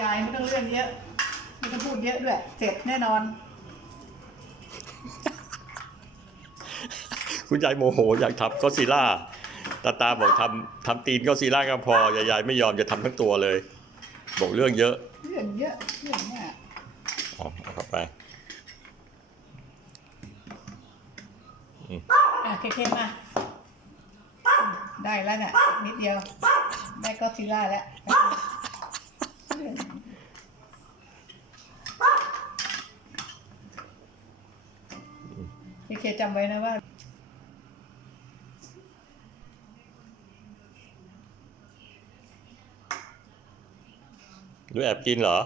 ยายไม่ต้องเรื่องเยอะไม่ต้องพูดเยอะด้วยเสร็จแน่นอน คุณยายโมโหอยากทำก็ซิล่าตาตาบอกทำทำตีนก็ซิล่าก็พอยายยายไม่ยอมจะทำทั้งตัวเลย บอกเรื่องเยอะเรื่องเยอะเรื่องมากอ๋อเอาเข้าไปอะเค็มๆมาได้แล้วเนี่ยอีกนิดเดียวได้ก็ซิลล่าแล้ว เคจำไว้นะว่าด้วยแอบกินเหรอ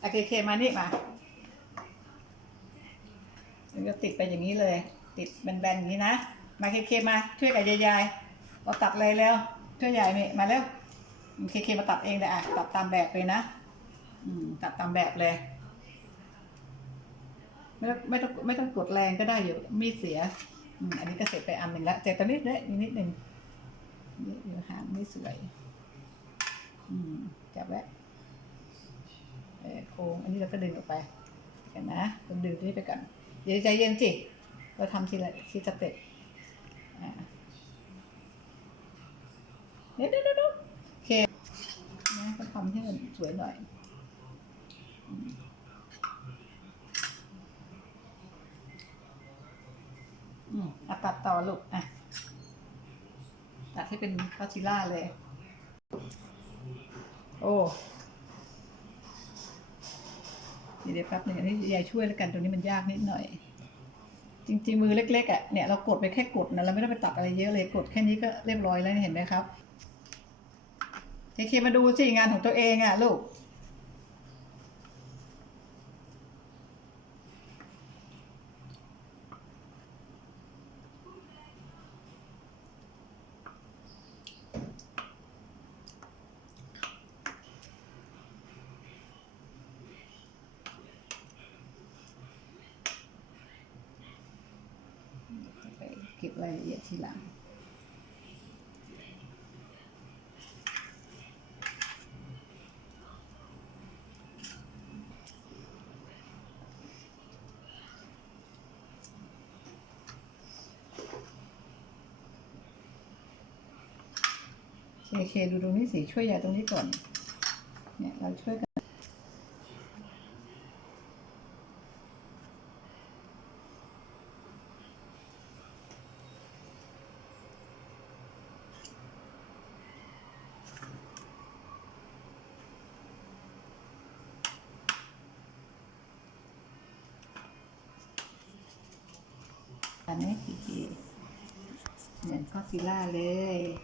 โอเคเคมานี่มามันก็ติดไปอย่างนี้เลย ติดแบนๆอย่างนี้นะ มาเคเคมาช่วยกับยายๆเราตัดเลยแล้ว ช่วยยายนี่มาแล้วเคเคมาตัดเองเลยอะตัดตามแบบเลยนะ อืม ตัดตามแบบเลย ไม่ต้องไม่ต้องไม่ต้องกดแรงก็ได้อยู่มีดเสีย อืม อันนี้ก็เสร็จไปอันหนึ่งแล้วแต่ตอนนี้เลยนิดหนึ่งนี่อยู่หางไม่สวย อืม จับไว้เออโค้งอันนี้เราก็ดึงออกไปกันนะต้องดึงที่ไปก่อนเยใจเย็นสิเราทำทีละทีสเต็ปอ่า เดี๋ยวเดี๋ยวเดี๋ยวโอเคนะก็ทำให้มันสวยหน่อยอืมอืมอะตัดต่อลูกอะตัดให้เป็นคาชิล่าเลย โอ้เดี๋ยวแป๊บหนึ่งนี่ยายช่วยแล้วกันตรงนี้มันยากนิดหน่อย จริงๆมือเล็กๆอะเนี่ยเรากดไปแค่กดนะเราไม่ต้องไปตัดอะไรเยอะเลยกดแค่นี้ก็เรียบร้อยแล้วเห็นไหมครับ เคเคมาดูสิงานของตัวเองอะลูกไปเก็บรายละเอียดทีหลัง เคเคดูตรงนี้สิช่วยยายตรงนี้ก่อน เนี่ยเราช่วยกันอันนี้กี่ทีเหมือนก็ซิล่าเลย